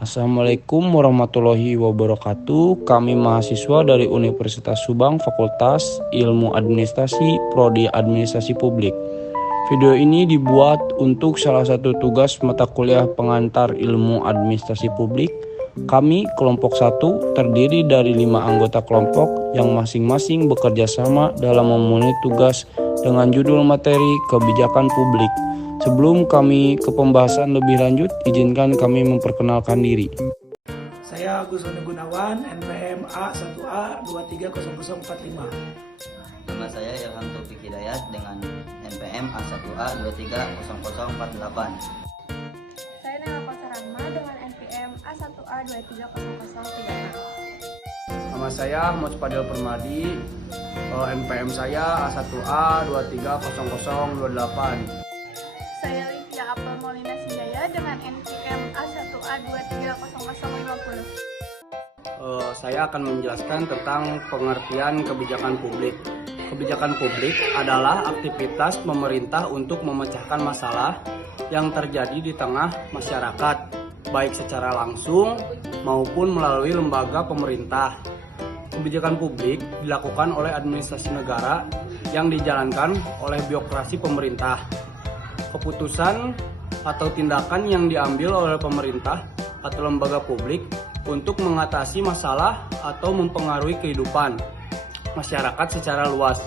Assalamualaikum warahmatullahi wabarakatuh. Kami mahasiswa dari Universitas Subang, Fakultas Ilmu Administrasi, Prodi Administrasi Publik. Video ini dibuat untuk salah satu tugas mata kuliah pengantar ilmu administrasi publik. Kami kelompok 1 terdiri dari 5 anggota kelompok yang masing-masing bekerja sama dalam memenuhi tugas dengan judul materi kebijakan publik. Sebelum kami ke pembahasan lebih lanjut, izinkan kami memperkenalkan diri. Saya Agus Wani Gunawan, NPM A1A 230045. Nama saya Ilham Taufik Hidayat dengan NPM A1A 230048. Saya Nela Pasarama dengan NPM A1A 230036. Nama saya Ahmad Fadil Permadi, NPM saya A1A 230028. Saya Livia Apel Molina Sinjaya dengan NPM A1A 230050. Saya akan menjelaskan tentang pengertian kebijakan publik. Kebijakan publik adalah aktivitas pemerintah untuk memecahkan masalah yang terjadi di tengah masyarakat, baik secara langsung maupun melalui lembaga pemerintah. Kebijakan publik dilakukan oleh administrasi negara yang dijalankan oleh birokrasi pemerintah. Keputusan atau tindakan yang diambil oleh pemerintah atau lembaga publik untuk mengatasi masalah atau mempengaruhi kehidupan masyarakat secara luas.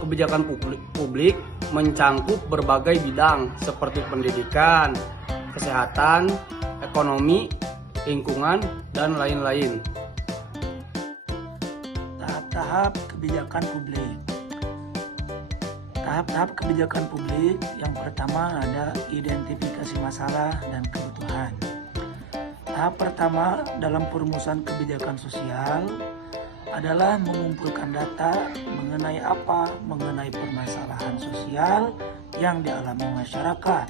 Kebijakan publik mencangkup berbagai bidang seperti pendidikan, kesehatan, ekonomi, lingkungan, dan lain-lain. Tahap-tahap kebijakan publik. Tahap-tahap kebijakan publik yang pertama ada identifikasi masalah dan kebutuhan. Tahap pertama dalam perumusan kebijakan sosial adalah mengumpulkan data mengenai permasalahan sosial yang dialami masyarakat.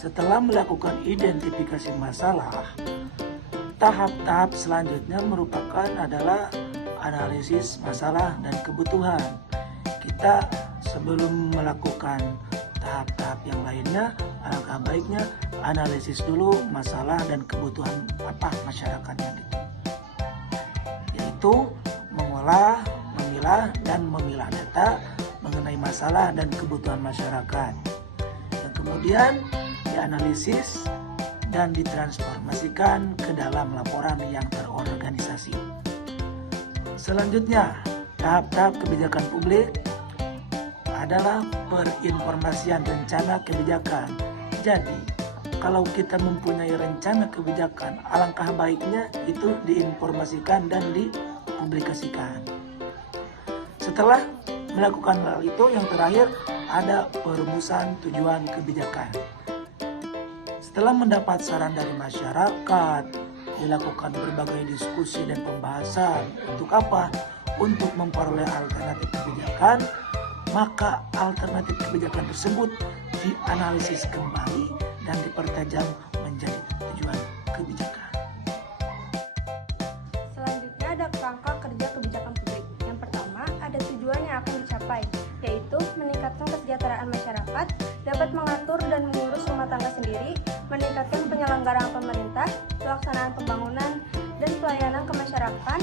Setelah melakukan identifikasi masalah, tahap-tahap selanjutnya merupakan adalah analisis masalah dan kebutuhan. Kita sebelum melakukan tahap-tahap yang lainnya, alangkah baiknya analisis dulu masalah dan kebutuhan apa masyarakatnya gitu. Yaitu mengolah, memilah, dan memilah data mengenai masalah dan kebutuhan masyarakat. Dan kemudian dianalisis dan ditransformasikan ke dalam laporan yang terorganisasi. Selanjutnya, tahap-tahap kebijakan publik adalah perinformasian rencana kebijakan. Jadi, kalau kita mempunyai rencana kebijakan, alangkah baiknya itu diinformasikan dan dipublikasikan. Setelah melakukan hal itu, yang terakhir ada perumusan tujuan kebijakan. Setelah mendapat saran dari masyarakat, dilakukan berbagai diskusi dan pembahasan. Untuk apa? Untuk memperoleh alternatif kebijakan. Maka alternatif kebijakan tersebut dianalisis kembali dan dipertajam menjadi tujuan kebijakan. Selanjutnya ada kerangka kerja kebijakan publik. Yang pertama ada tujuan yang akan dicapai, yaitu meningkatkan kesejahteraan masyarakat, dapat mengatur dan mengurus rumah tangga sendiri, meningkatkan penyelenggaraan pemerintah, pelaksanaan pembangunan dan pelayanan ke masyarakat,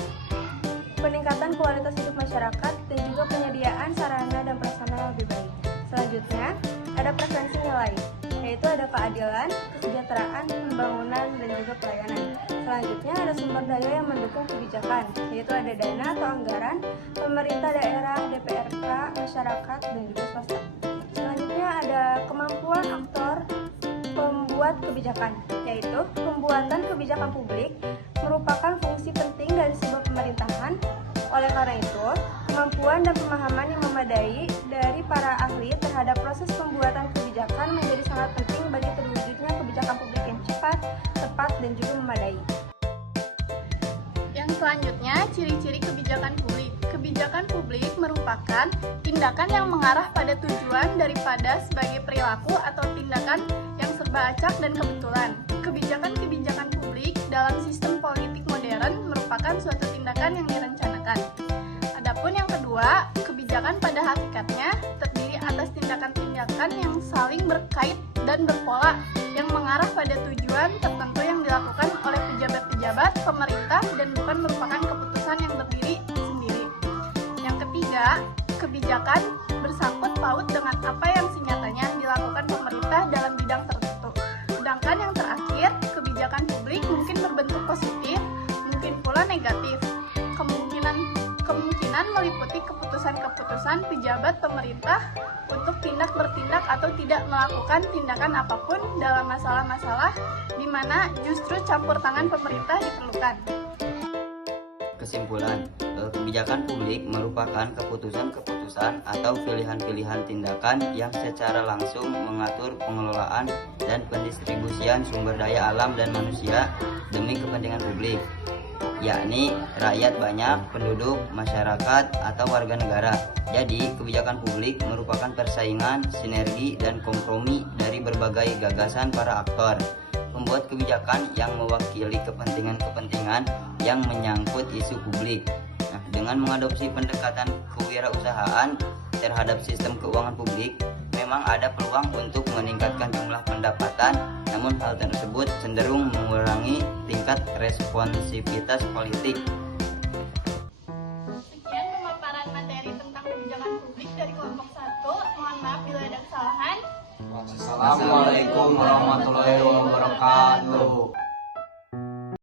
peningkatan kualitas hidup masyarakat, dan juga penyediaan sarana dan prasarana yang lebih baik. Selanjutnya, ada preferensi nilai, yaitu ada keadilan, kesejahteraan, pembangunan, dan juga pelayanan. Selanjutnya, ada sumber daya yang mendukung kebijakan, yaitu ada dana atau anggaran, pemerintah daerah, DPRK, masyarakat, dan juga swasta. Selanjutnya, ada kemampuan aktor pembuat kebijakan, yaitu pembuatan kebijakan publik merupakan fungsi penting dari sebuah pemerintahan. Oleh karena itu, kemampuan dan pemahaman yang memadai dari para ahli terhadap proses pembuatan kebijakan menjadi sangat penting bagi terwujudnya kebijakan publik yang cepat, tepat, dan juga memadai. Yang selanjutnya, ciri-ciri kebijakan publik. Kebijakan publik merupakan tindakan yang mengarah pada tujuan daripada sebagai perilaku atau tindakan yang serba acak dan kebetulan. Kebijakan-kebijakan publik dalam sistem politik modern merupakan suatu tindakan yang direncanakan. Adapun yang kedua, kebijakan pada hakikatnya terdiri atas tindakan-tindakan yang saling berkait dan berpola yang mengarah pada tujuan tertentu yang dilakukan pejabat, pemerintah, dan bukan merupakan keputusan yang berdiri sendiri. Yang ketiga, kebijakan bersangkut paut dengan apa yang senyatanya dilakukan pemerintah dalam bidang tertentu. Sedangkan yang terakhir, kebijakan publik mungkin berbentuk positif, mungkin pula negatif. Kemungkinan meliputi keputusan-keputusan pejabat pemerintah untuk bertindak atau tidak melakukan tindakan apapun dalam masalah-masalah di mana justru campur tangan pemerintah diperlukan. Kesimpulan, kebijakan publik merupakan keputusan-keputusan atau pilihan-pilihan tindakan yang secara langsung mengatur pengelolaan dan pendistribusian sumber daya alam dan manusia demi kepentingan publik, yakni rakyat banyak, penduduk, masyarakat, atau warga negara. Jadi, kebijakan publik merupakan persaingan, sinergi, dan kompromi dari berbagai gagasan para aktor, pembuat kebijakan yang mewakili kepentingan-kepentingan yang menyangkut isu publik. Nah, dengan mengadopsi pendekatan kewirausahaan terhadap sistem keuangan publik, memang ada peluang untuk meningkatkan jumlah pendapatan, namun hal tersebut cenderung mengurangi tingkat responsivitas politik. Sekian pemaparan materi tentang kebijakan publik dari kelompok 1. Mohon maaf bila ada kesalahan. Assalamualaikum warahmatullahi wabarakatuh.